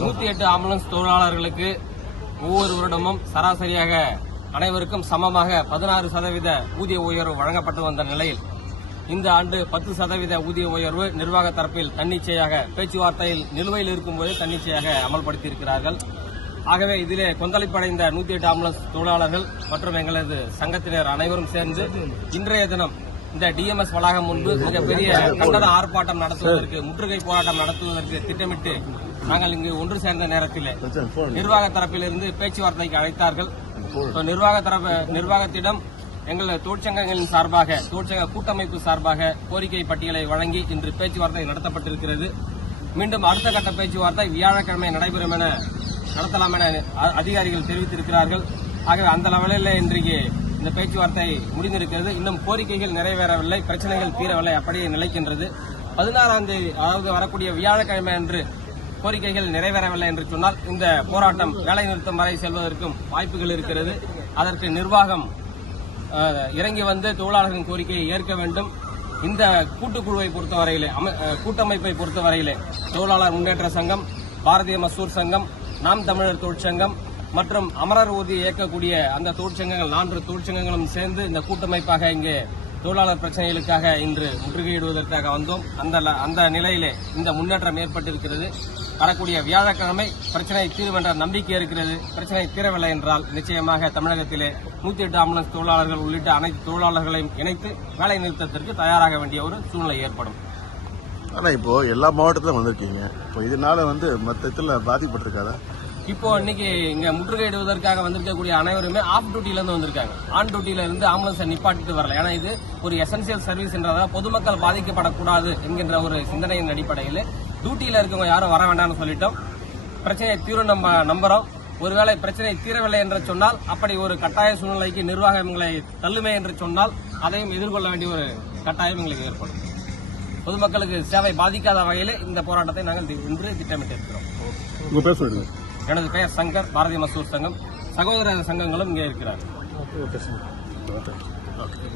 நூத்தி எட்டு ஆம்புலன்ஸ் தொழிலாளர்களுக்கு ஒவ்வொரு வருடமும் சராசரியாக அனைவருக்கும் சமமாக பதினாறு சதவீத ஊதிய உயர்வு வழங்கப்பட்டு வந்த நிலையில் இந்த ஆண்டு பத்து சதவீத ஊதிய உயர்வு நிர்வாக தரப்பில் தன்னிச்சையாக பேச்சுவார்த்தையில் நிலுவையில் இருக்கும்போது தன்னிச்சையாக அமல்படுத்தியிருக்கிறார்கள். ஆகவே இதிலே கொந்தளிப்படைந்த நூத்தி எட்டு ஆம்புலன்ஸ் தொழிலாளர்கள் மற்றும் எங்களது சங்கத்தினர் அனைவரும் சேர்ந்து இன்றைய தினம் இந்த டிஎம்எஸ் வளாகம் முன்பு மிகப்பெரிய கண்டன ஆர்ப்பாட்டம் நடத்துவதற்கு முற்றுகை போராட்டம் நடத்துவதற்கு திட்டமிட்டு நாங்கள் இங்கு ஒன்று சேர்ந்த நேரத்தில் நிர்வாக தரப்பிலிருந்து பேச்சுவார்த்தைக்கு அழைத்தார்கள். நிர்வாக தரப்பு நிர்வாகத்திடம் எங்கள் தொழிற்சங்கங்களின் சார்பாக தொழிற்சங்க கூட்டமைப்பு சார்பாக கோரிக்கை பட்டியலை வழங்கி இன்று பேச்சுவார்த்தை நடத்தப்பட்டிருக்கிறது. மீண்டும் அடுத்த கட்ட பேச்சுவார்த்தை வியாழக்கிழமை நடைபெறும் என நடத்தலாம் என அதிகாரிகள் தெரிவித்திருக்கிறார்கள். ஆகவே அந்த லெவலில் இன்றைக்கு இந்த பேச்சுவார்த்தை முடிந்திருக்கிறது. இன்னும் கோரிக்கைகள் நிறைவேறவில்லை. பிரச்சனைகள் தீரவில்லை. அப்படியே நிலைக்கின்றது. பதினாறாம் தேதி அதாவது வரக்கூடிய வியாழக்கிழமை அன்று கோரிக்கைகள் நிறைவேறவில்லை என்று சொன்னால் இந்த போராட்டம் வேலைநிறுத்தம் வரை செல்வதற்கும் வாய்ப்புகள் இருக்கிறது. அதற்கு நிர்வாகம் இறங்கி வந்து தொழிலாளர்களின் கோரிக்கையை ஏற்க வேண்டும். இந்த கூட்டுக்குழுவை பொறுத்தவரையிலே அமை- கூட்டமைப்பை பொறுத்தவரையிலே தொழிலாளர் முன்னேற்ற சங்கம் பாரதிய மசூர் சங்கம் நாம் தமிழர் தொழிற்சங்கம் மற்றும் அமரர் ஊதியை இயக்கக்கூடிய அந்த தொழிற்சங்கங்கள் நான்கு தொழிற்சங்கங்களும் சேர்ந்து இந்த கூட்டமைப்பாக இங்கே தொழிலாளர் பிரச்சனைகளுக்காக இன்று முற்றுகையிடுவதற்காக வந்தோம். அந்த அந்த நிலையிலே இந்த முன்னேற்றம் ஏற்பட்டிருக்கிறது. வரக்கூடிய வியாழக்கிழமை பிரச்சனை தீர்வு என்ற நம்பிக்கை இருக்கிறது. பிரச்சனை தீரவில்லை என்றால் நிச்சயமாக தமிழகத்திலே நூத்தி எட்டு ஆம்புலன்ஸ் தொழிலாளர்கள் உள்ளிட்ட அனைத்து தொழிலாளர்களையும் இணைத்து வேலை நிறுத்தத்திற்கு தயாராக வேண்டிய ஒரு சூழ்நிலை ஏற்படும். ஆனால் இப்போ எல்லா மாவட்டத்திலும் வந்திருக்கீங்க. இப்போ இதனால வந்து மொத்தத்தில் இடத்துல பாதிப்பட்டிருக்காதா இப்போ இன்னைக்கு இங்க முற்றுகையிடுவதற்காக வந்திருக்கக்கூடிய அனைவருமே ஆஃப் டியூட்டில இருந்து வந்திருக்காங்க. ஆன் டியூட்டில இருந்து ஆம்புலன்ஸை நிப்பாட்டிட்டு வரல. ஏன்னா இது ஒரு எசென்சியல் சர்வீஸ் என்றதால் பொதுமக்கள் பாதிக்கப்படக்கூடாது என்கின்ற ஒரு சிந்தனையின் அடிப்படையில் டியூட்டியில இருக்கவங்க யாரும் வர வேண்டாம்னு சொல்லிட்டோம். பிரச்சனையை தீரும் நம்ம நம்புறோம். ஒருவேளை பிரச்சனை தீரவில்லை என்று சொன்னால் அப்படி ஒரு கட்டாய சூழ்நிலைக்கு நிர்வாகம் எங்களை தள்ளுமே என்று சொன்னால் அதையும் எதிர்கொள்ள வேண்டிய ஒரு கட்டாயம் எங்களுக்கு ஏற்படும். பொதுமக்களுக்கு சேவை பாதிக்காத வகையில் இந்த போராட்டத்தை நாங்கள் இன்று திட்டமிட்டிருக்கிறோம். உங்க பேர் சொல்லுங்க. எனது பெயர் சங்கர் பாரதிய மசூர் சங்கம். சகோதர சங்கங்களும் இங்கே இருக்கிறார் ஓகே